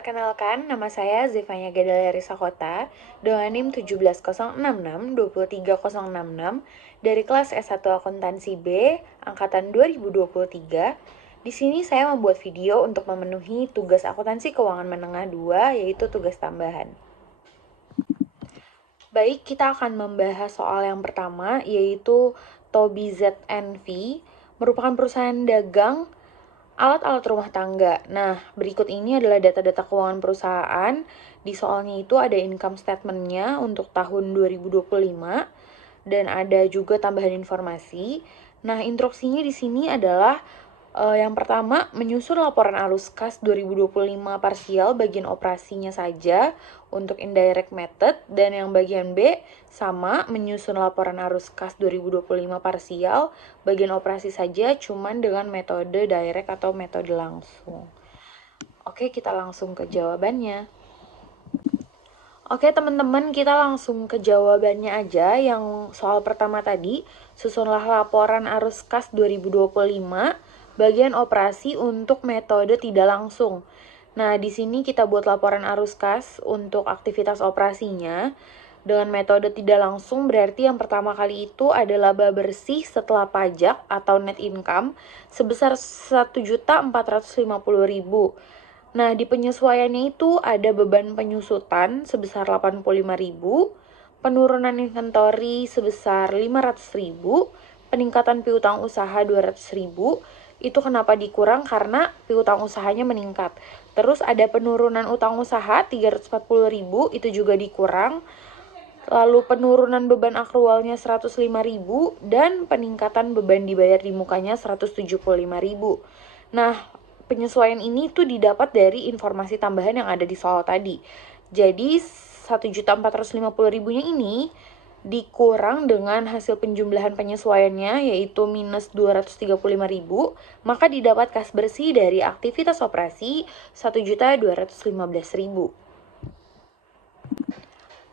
Perkenalkan, nama saya Zevanya Gedalia Risakota dengan NIM 17066-23066 dari kelas S1 Akuntansi B, Angkatan 2023. Di sini saya membuat video untuk memenuhi tugas akuntansi keuangan menengah 2, yaitu tugas tambahan. Baik, kita akan membahas soal yang pertama, yaitu Tobi ZNV, merupakan perusahaan dagang alat-alat rumah tangga. Nah, berikut ini adalah data-data keuangan perusahaan. Di soalnya itu ada income statement-nya untuk tahun 2025 dan ada juga tambahan informasi. Nah, instruksinya di sini adalah yang pertama, menyusun laporan arus kas 2025 parsial bagian operasinya saja untuk indirect method, dan yang bagian B sama, menyusun laporan arus kas 2025 parsial bagian operasi saja cuman dengan metode direct atau metode langsung. Oke, kita langsung ke jawabannya. Oke teman-teman, kita langsung ke jawabannya aja. Yang soal pertama tadi, susunlah laporan arus kas 2025 bagian operasi untuk metode tidak langsung. Nah, di sini kita buat laporan arus kas untuk aktivitas operasinya dengan metode tidak langsung, berarti yang pertama kali itu ada laba bersih setelah pajak atau net income sebesar 1.450.000. Nah, di penyesuaiannya itu ada beban penyusutan sebesar 85.000, penurunan inventory sebesar 500.000, peningkatan piutang usaha 200.000. Itu kenapa dikurang? Karena piutang usahanya meningkat. Terus ada penurunan utang usaha 340.000, itu juga dikurang. Lalu penurunan beban akrualnya 105.000 dan peningkatan beban dibayar di mukanya 175.000. Nah, penyesuaian ini tuh didapat dari informasi tambahan yang ada di soal tadi. Jadi 1.450.000-nya ini dikurang dengan hasil penjumlahan penyesuaiannya, yaitu minus 235.000, maka didapat kas bersih dari aktivitas operasi 1.215.000.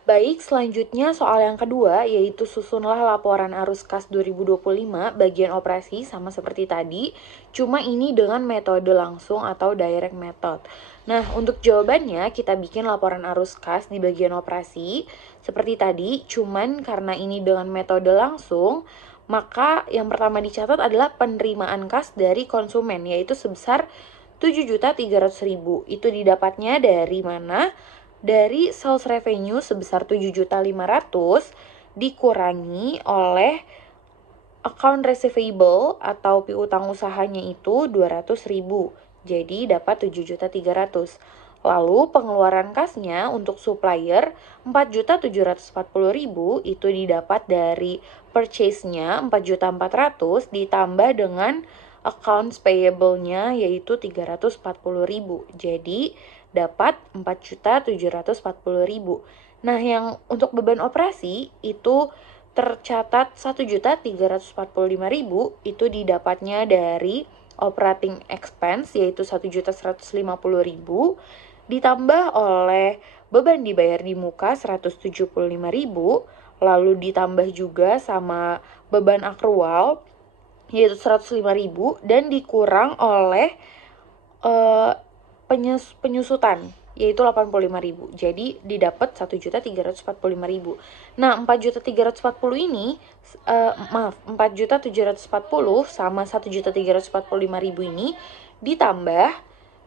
Baik, selanjutnya soal yang kedua, yaitu susunlah laporan arus kas 2025 bagian operasi sama seperti tadi, cuma ini dengan metode langsung atau direct method. Nah, untuk jawabannya kita bikin laporan arus kas di bagian operasi seperti tadi, cuman karena ini dengan metode langsung, maka yang pertama dicatat adalah penerimaan kas dari konsumen, yaitu sebesar 7.300.000. Itu didapatnya dari mana? Dari sales revenue sebesar 7.500.000 dikurangi oleh account receivable atau piutang usahanya itu 200.000. Jadi dapat 7.300.000. Lalu pengeluaran kasnya untuk supplier 4.740.000 itu didapat dari purchase-nya 4.400.000 ditambah dengan accounts payable-nya yaitu 340.000. Jadi dapat 4.740.000. Nah, yang untuk beban operasi itu tercatat 1.345.000 itu didapatnya dari operating expense yaitu 1.150.000 ditambah oleh beban dibayar di muka 175.000, lalu ditambah juga sama beban akrual yaitu 105.000 dan dikurang oleh penyusutan yaitu 85.000. Jadi didapat 1.345.000. Nah, 4.340 ini 4.740 sama 1.345.000 ini ditambah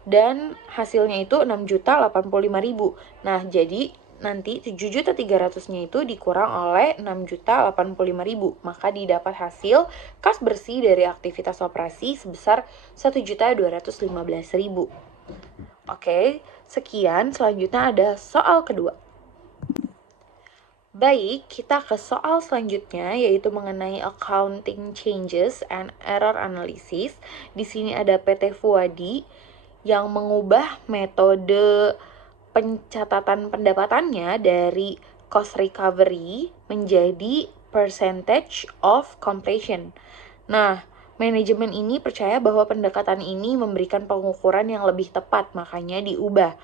dan hasilnya itu 6.085.000. Nah, jadi nanti 7.300-nya itu dikurang oleh 6.085.000, maka didapat hasil kas bersih dari aktivitas operasi sebesar 1.215.000. Oke, sekian. Selanjutnya ada soal kedua. Baik, kita ke soal selanjutnya yaitu mengenai accounting changes and error analysis. Di sini ada PT Fuadi yang mengubah metode pencatatan pendapatannya dari cost recovery menjadi percentage of completion. Nah, manajemen ini percaya bahwa pendekatan ini memberikan pengukuran yang lebih tepat, makanya diubah.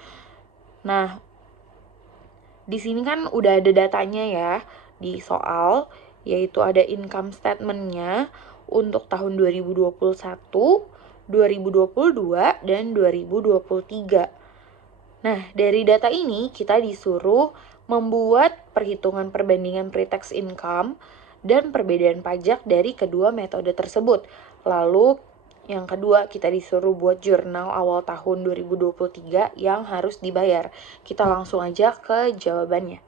Nah, di sini kan udah ada datanya ya di soal, yaitu ada income statement-nya untuk tahun 2021, 2022, dan 2023. Nah, dari data ini kita disuruh membuat perhitungan perbandingan pre-tax income dan perbedaan pajak dari kedua metode tersebut. Lalu yang kedua, kita disuruh buat jurnal awal tahun 2023 yang harus dibayar. Kita langsung aja ke jawabannya.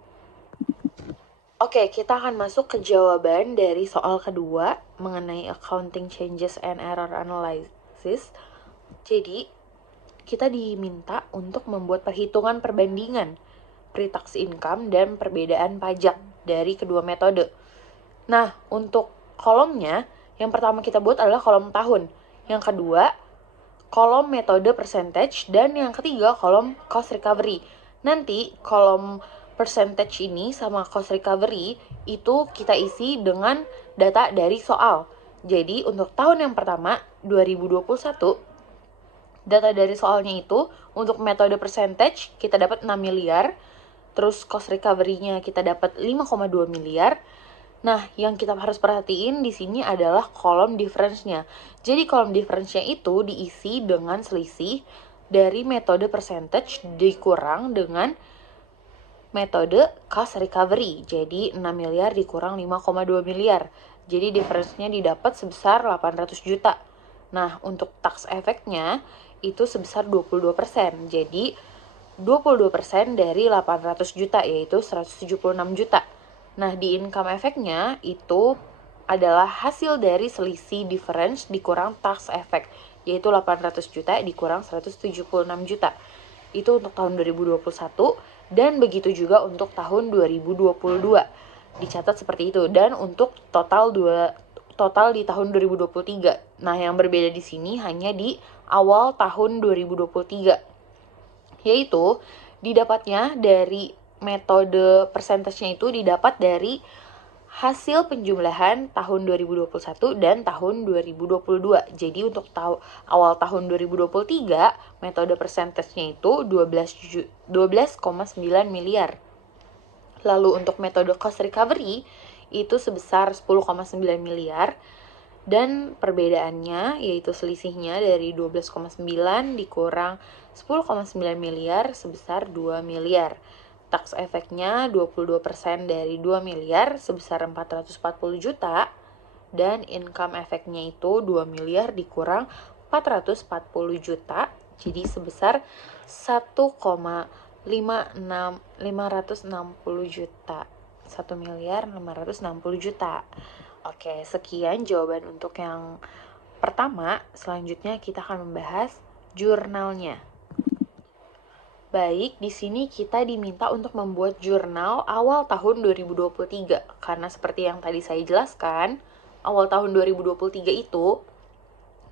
Oke, kita akan masuk ke jawaban dari soal kedua mengenai accounting changes and error analysis. Jadi, kita diminta untuk membuat perhitungan perbandingan pre-tax income dan perbedaan pajak dari kedua metode. Nah, untuk kolomnya, yang pertama kita buat adalah kolom tahun. Yang kedua, kolom metode percentage. Dan yang ketiga, kolom cost recovery. Nanti, kolom percentage ini sama cost recovery itu kita isi dengan data dari soal. Jadi, untuk tahun yang pertama, 2021, data dari soalnya itu, untuk metode percentage, kita dapat 6 miliar. Terus cost recovery-nya kita dapat 5,2 miliar. Nah, yang kita harus perhatiin di sini adalah kolom difference-nya. Jadi kolom difference-nya itu diisi dengan selisih dari metode percentage dikurang dengan metode cost recovery. Jadi 6 miliar dikurang 5,2 miliar. Jadi difference-nya didapat sebesar 800 juta. Nah, untuk tax effect-nya itu sebesar 22%. Jadi 22% dari 800 juta yaitu 176 juta. Nah, di income effect-nya itu adalah hasil dari selisih difference dikurang tax effect, yaitu 800 juta dikurang 176 juta. Itu untuk tahun 2021, dan begitu juga untuk tahun 2022. Dicatat seperti itu. Dan untuk total di tahun 2023. Nah, yang berbeda di sini hanya di awal tahun 2023. Yaitu didapatnya dari metode persentase-nya itu didapat dari hasil penjumlahan tahun 2021 dan tahun 2022. Jadi untuk awal tahun 2023, metode persentase-nya itu 12,9 miliar. Lalu untuk metode cost recovery itu sebesar 10,9 miliar. Dan perbedaannya yaitu selisihnya dari 12,9 dikurang 10,9 miliar sebesar 2 miliar. Tax efeknya 22% dari 2 miliar sebesar 440 juta. Dan income efeknya itu 2 miliar dikurang 440 juta. Jadi sebesar 1,560 juta. 1 miliar 560 juta. Oke, sekian jawaban untuk yang pertama. Selanjutnya kita akan membahas jurnalnya. Baik, di sini kita diminta untuk membuat jurnal awal tahun 2023. Karena seperti yang tadi saya jelaskan, awal tahun 2023 itu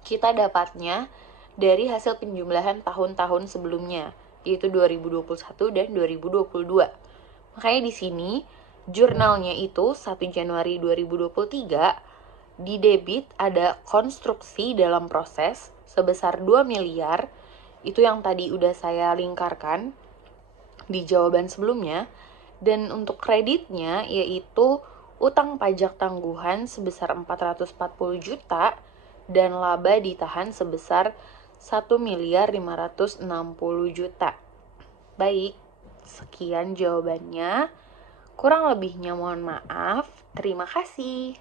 kita dapatnya dari hasil penjumlahan tahun-tahun sebelumnya, yaitu 2021 dan 2022. Makanya di sini jurnalnya itu 1 Januari 2023 di debit ada konstruksi dalam proses sebesar 2 miliar. Itu yang tadi udah saya lingkarkan di jawaban sebelumnya. Dan untuk kreditnya yaitu utang pajak tangguhan sebesar 440 juta dan laba ditahan sebesar 1 miliar 560 juta. Baik, sekian jawabannya. Kurang lebihnya mohon maaf. Terima kasih.